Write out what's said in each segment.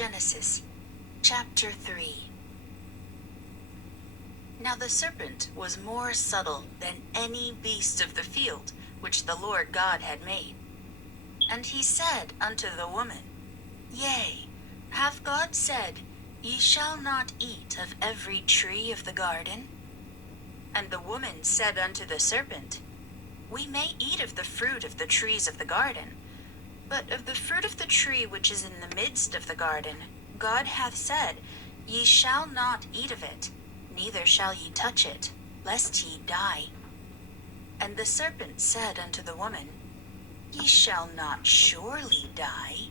Genesis, chapter 3. Now the serpent was more subtle than any beast of the field which the Lord God had made. And he said unto the woman, Yea, hath God said, Ye shall not eat of every tree of the garden? And the woman said unto the serpent, We may eat of the fruit of the trees of the garden, but of the fruit of the tree which is in the midst of the garden, God hath said, Ye shall not eat of it, neither shall ye touch it, lest ye die. And the serpent said unto the woman, Ye shall not surely die.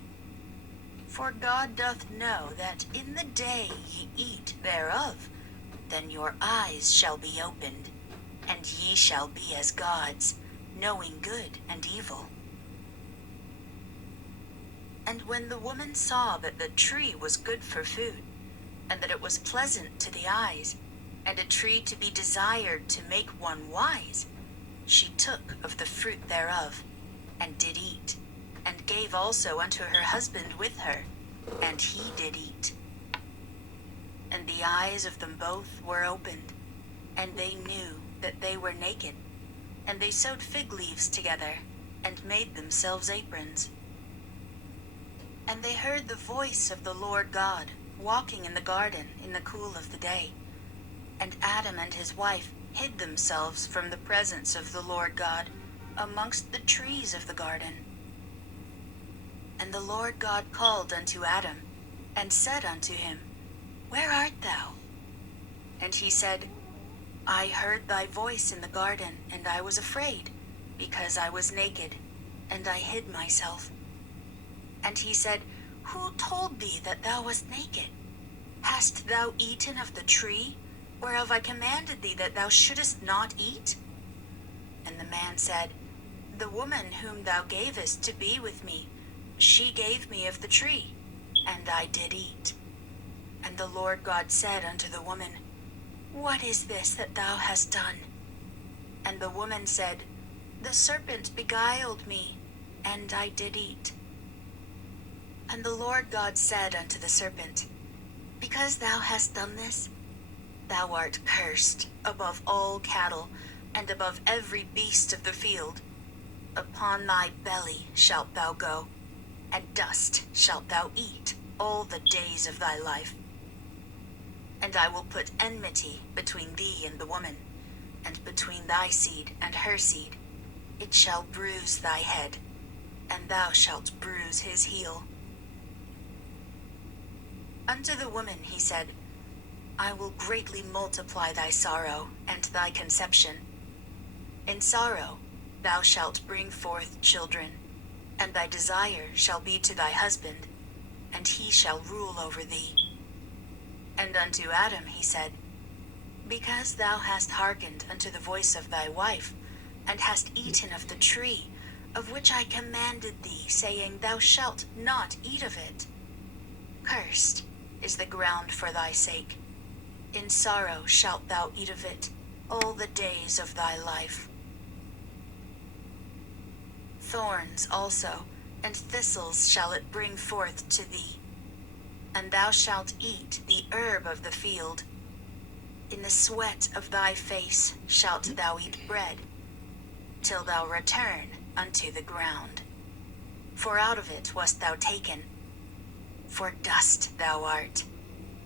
For God doth know that in the day ye eat thereof, then your eyes shall be opened, and ye shall be as gods, knowing good and evil. And when the woman saw that the tree was good for food, and that it was pleasant to the eyes, and a tree to be desired to make one wise, she took of the fruit thereof, and did eat, and gave also unto her husband with her, and he did eat. And the eyes of them both were opened, and they knew that they were naked, and they sewed fig leaves together, and made themselves aprons. And they heard the voice of the Lord God, walking in the garden in the cool of the day. And Adam and his wife hid themselves from the presence of the Lord God amongst the trees of the garden. And the Lord God called unto Adam, and said unto him, Where art thou? And he said, I heard thy voice in the garden, and I was afraid, because I was naked, and I hid myself. And he said, Who told thee that thou wast naked? Hast thou eaten of the tree, whereof I commanded thee that thou shouldest not eat? And the man said, The woman whom thou gavest to be with me, she gave me of the tree, and I did eat. And the Lord God said unto the woman, What is this that thou hast done? And the woman said, The serpent beguiled me, and I did eat. And the Lord God said unto the serpent, Because thou hast done this, thou art cursed above all cattle, and above every beast of the field. Upon thy belly shalt thou go, and dust shalt thou eat all the days of thy life. And I will put enmity between thee and the woman, and between thy seed and her seed. It shall bruise thy head, and thou shalt bruise his heel. Unto the woman he said, I will greatly multiply thy sorrow and thy conception. In sorrow thou shalt bring forth children, and thy desire shall be to thy husband, and he shall rule over thee. And unto Adam he said, Because thou hast hearkened unto the voice of thy wife, and hast eaten of the tree, of which I commanded thee, saying, Thou shalt not eat of it. Cursed is the ground for thy sake. In sorrow shalt thou eat of it all the days of thy life. Thorns also and thistles shall it bring forth to thee, and thou shalt eat the herb of the field. In the sweat of thy face shalt thou eat bread, till thou return unto the ground. For out of it wast thou taken, for dust thou art,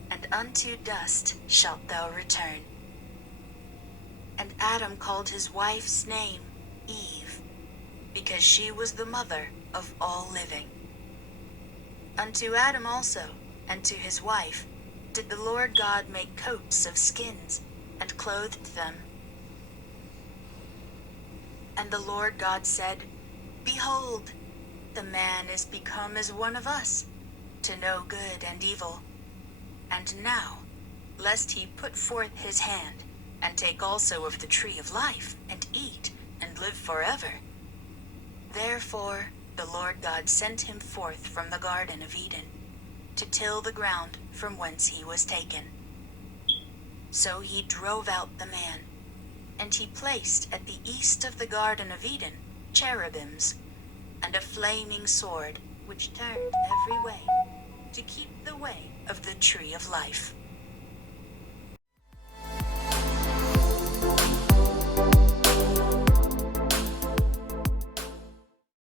and unto dust shalt thou return. And Adam called his wife's name Eve, because she was the mother of all living. Unto Adam also, and to his wife, did the Lord God make coats of skins, and clothed them. And the Lord God said, Behold, the man is become as one of us, to know good and evil. And now, lest he put forth his hand, and take also of the tree of life, and eat, and live forever. Therefore the Lord God sent him forth from the Garden of Eden, to till the ground from whence he was taken. So he drove out the man, and he placed at the east of the Garden of Eden cherubims, and a flaming sword, which turned every way. to keep the way of the tree of life.